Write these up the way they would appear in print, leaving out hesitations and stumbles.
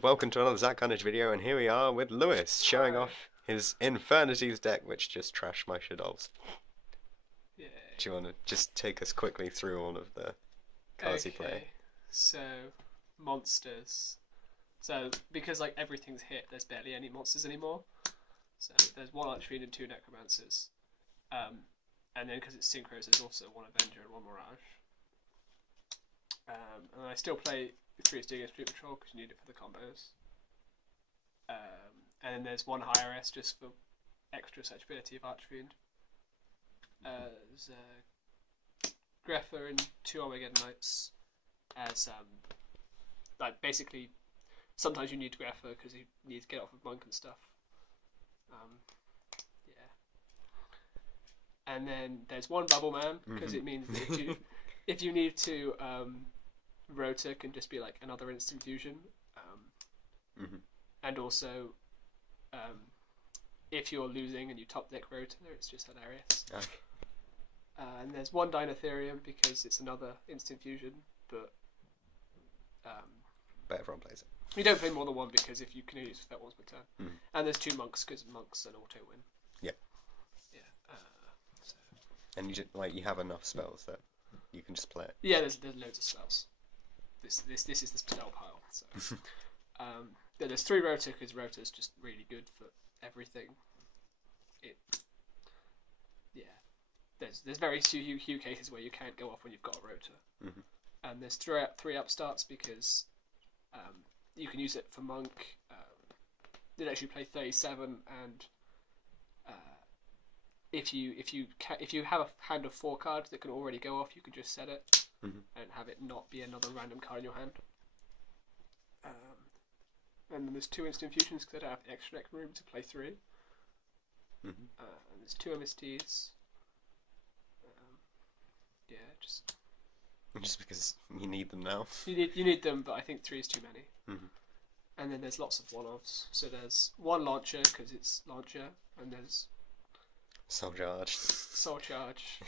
and welcome to another Zach Carnage video, and here we are with Lewis, showing off his Infernity's deck, which just trashed my shadows. Yeah. Do you want to just take us quickly through all of the cards you play? So, monsters. So, because like everything's hit, there's barely any monsters anymore. So, there's one Archfiend and two Necromancers. And then because it's Synchros, there's also one Avenger and one Mirage. And I still play 3 Stick against Street Patrol because you need it for the combos. And then there's one higher S just for extra searchability of Archfiend. There's Greffer and 2 Armageddon Knights as like basically sometimes you need Greffer because you need to get off of Monk and stuff. Yeah. And then there's one Bubble Man because it means that if you need to Rota can just be like another instant fusion, and also if you're losing and you top deck Rota, it's just hilarious. Okay. And there's one Dinotherium because it's another instant fusion, but everyone plays it. You don't play more than one because if you can use that once per turn. And there's 2 Monks because Monks an auto win. Yeah. Yeah. So. And you just you have enough spells that you can just play it. Yeah, there's loads of spells. This is the spell pile. So. Yeah, there's 3 Rota because Rota's just really good for everything. There's very few cases where you can't go off when you've got a Rota. And there's 3 upstarts because you can use it for Monk. It actually play 37, and if you have a hand of 4 cards that can already go off, you can just set it and have it not be another random card in your hand. And then there's 2 instant fusions because I don't have the extra deck room to play 3. And there's 2 MSTs. Yeah, just because you need them now. You need them, but I think 3 is too many. And then there's lots of one-offs. So there's 1 Launcher because it's Launcher, and there's Soul Charge. Soul Charge,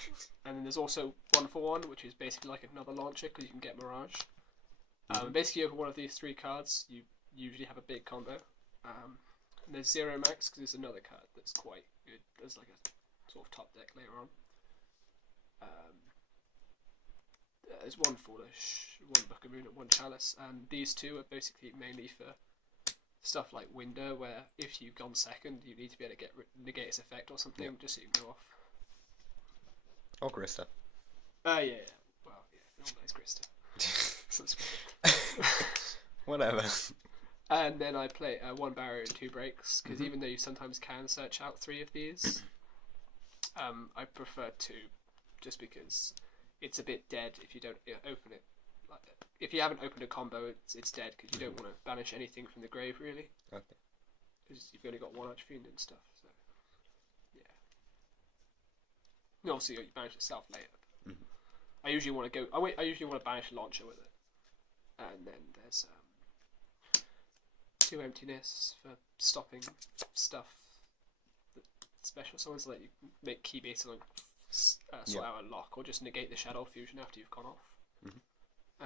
and then there's also 1 for 1, which is basically like another Launcher because you can get Mirage. Basically, over one of these 3 cards, you usually have a big combo. And there's Zero Max because it's another card that's quite good. There's like a sort of top deck later on. There's 1 Foolish, 1 Book of Moon, and 1 Chalice, and these 2 are basically mainly for stuff like Window, where if you've gone second, you need to be able to negate its effect or something, just so you can go off. Or Grista. Yeah. Well, yeah, no one plays Grista. Whatever. And then I play 1 Barrier and 2 Breaks, because even though you sometimes can search out 3 of these, I prefer 2, just because it's a bit dead if you don't open it. Like, if you haven't opened a combo, it's dead because you don't want to banish anything from the grave, really. Okay. Because you've only got 1 Archfiend and stuff. So, yeah. And obviously, you banish yourself later. I usually want to go. I usually want to banish a Launcher with it, and then there's 2 Emptiness for stopping stuff. Special summons let you make key base and sort out a lock, or just negate the Shadow Fusion after you've gone off.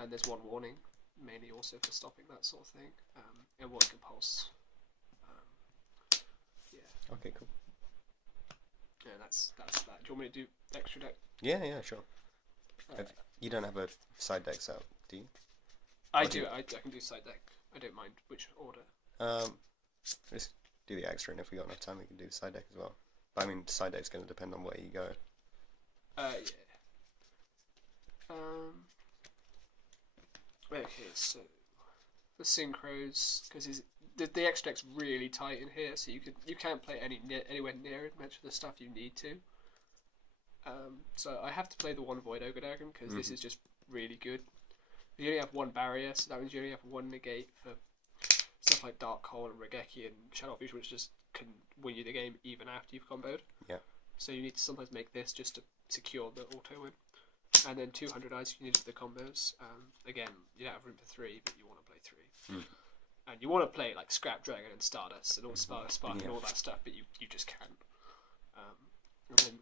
And there's 1 Warning, mainly also for stopping that sort of thing, and 1 Compulse. Yeah. Okay, cool. Yeah, that's that. Do you want me to do extra deck? Yeah, sure. You don't have a side deck set up, do you? I do. I can do side deck. I don't mind which order. Just do the extra, and if we got enough time, we can do the side deck as well. But I mean, side deck's going to depend on where you go. Yeah. Okay, so the Synchros, because the extra deck's really tight in here, so you can't play anywhere near as much of the stuff you need to. So I have to play the 1 Void Ogre Dragon because this is just really good. You only have 1 Barrier, so that means you only have 1 negate for stuff like Dark Hole and Regeki and Shadow Fusion, which just can win you the game even after you've comboed. Yeah. So you need to sometimes make this just to secure the auto win. And then 200 eyes you need for the combos. Again, you don't have room for 3, but you want to play 3. And you want to play like Scrap Dragon and Stardust and all Spark and all that stuff, but you just can't. And then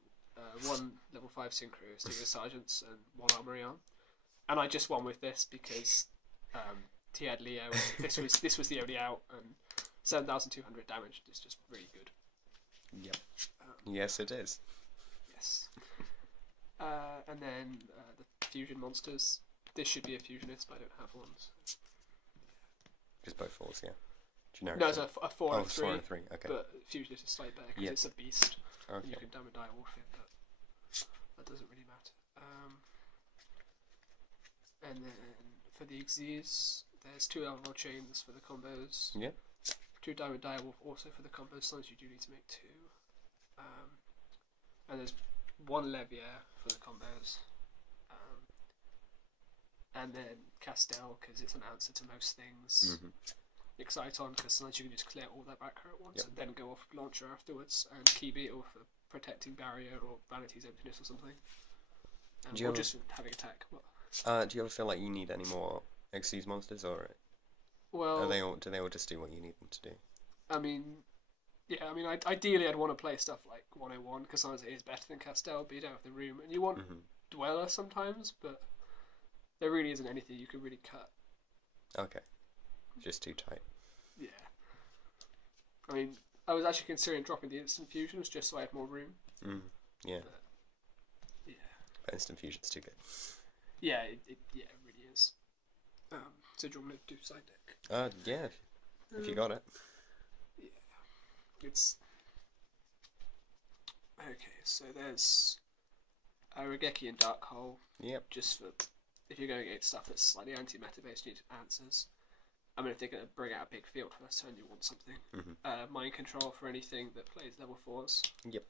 1 level 5 Synchro, Stinger Sergeants, and 1 Armory Arm. And I just won with this because he had Leo. And this was the only out, and 7,200 damage is just really good. Yep. Yes, it is. Yes. And then the fusion monsters. This should be a fusionist, but I don't have one. So. Just both 4s, yeah. Generic. No, it's a 4 and a 3. 4 and a 3. Okay. But fusionist is slightly better because it's a beast. Okay. And you can damage die wolf it, but that doesn't really matter. And then for the Xyz, there's 2 Elval chains for the combos. Yeah. 2 Diamond Direwolf also for the combos, sometimes you do need to make 2. And there's 1 Levier for the combos. And then Castel, because it's an answer to most things. Exciton, because sometimes you can just clear all that back at once and then go off Launcher afterwards. And Key Beetle for protecting Barrier or Vanity's Emptiness or something. Or just having attack. Do you ever feel like you need any more Xyz monsters, or well, do they all just do what you need them to do? I mean, yeah, I mean, ideally I'd want to play stuff like 101, because sometimes it is better than Castel, but you don't have the room. And you want Dweller sometimes, but there really isn't anything you can really cut. Okay. Just too tight. Yeah. I mean, I was actually considering dropping the instant fusions just so I had more room. Yeah. But, yeah. But instant fusion's too good. Yeah, it really is. So do you want to do side deck? Yeah. If you got it. Yeah. It's... Okay, so there's a Regeki and Dark Hole. Yep. Just for... If you're going against stuff that's slightly anti-meta based, you need answers. I mean, if they're going to bring out a big field first turn, you want something. Mind Control for anything that plays level 4s. Yep.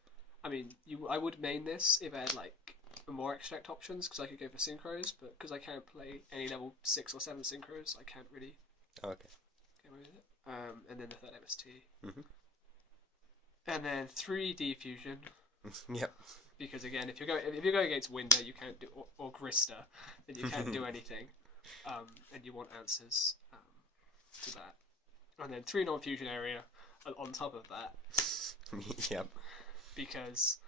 I mean, I would main this if I had, like, more extract options, because I could go for synchros, but because I can't play any level 6 or 7 synchros, I can't really get away with it. And then the third MST. And then 3D Fusion. Yep. Because again, if you're going against Winder, you can't do or Grista, then you can't do anything. And you want answers to that. And then 3 non-fusion area on top of that. Yep. Because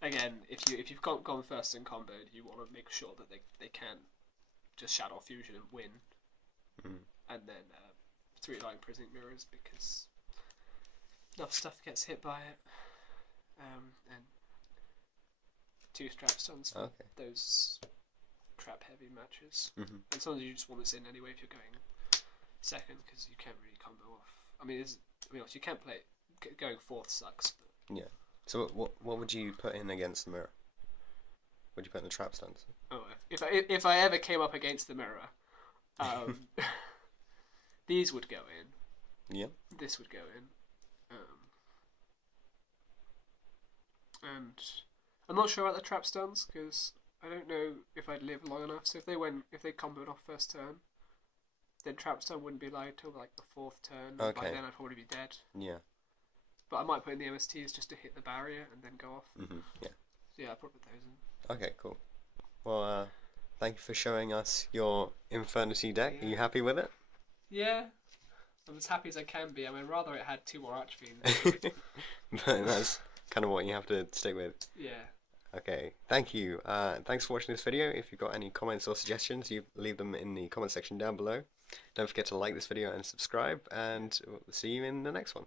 again, if you've gone first in combo, you want to make sure that they can just Shadow Fusion and win. And then 3 Lying Prison Mirrors, because enough stuff gets hit by it. And 2 Strap Stuns for those trap heavy matches. And sometimes you just want this in anyway if you're going second, because you can't really combo off. I mean, you can't play it. Going 4th sucks. But... Yeah. So what would you put in against the mirror? What would you put in the trap stuns? Oh, if I ever came up against the mirror, these would go in. Yeah. This would go in. And I'm not sure about the trap stuns, because I don't know if I'd live long enough. So if they comboed off first turn, then trap stun wouldn't be live till like the 4th turn. Okay. By then I'd probably be dead. Yeah. But I might put in the MSTs just to hit the barrier and then go off. Yeah. So yeah, I'd probably put those in. Okay, cool. Well, thank you for showing us your Infernity deck. Are you happy with it? Yeah. I'm as happy as I can be. I mean, rather it had 2 more Archfiends. But that's kind of what you have to stick with. Yeah. Okay, thank you. Thanks for watching this video. If you've got any comments or suggestions, you leave them in the comment section down below. Don't forget to like this video and subscribe, and we'll see you in the next one.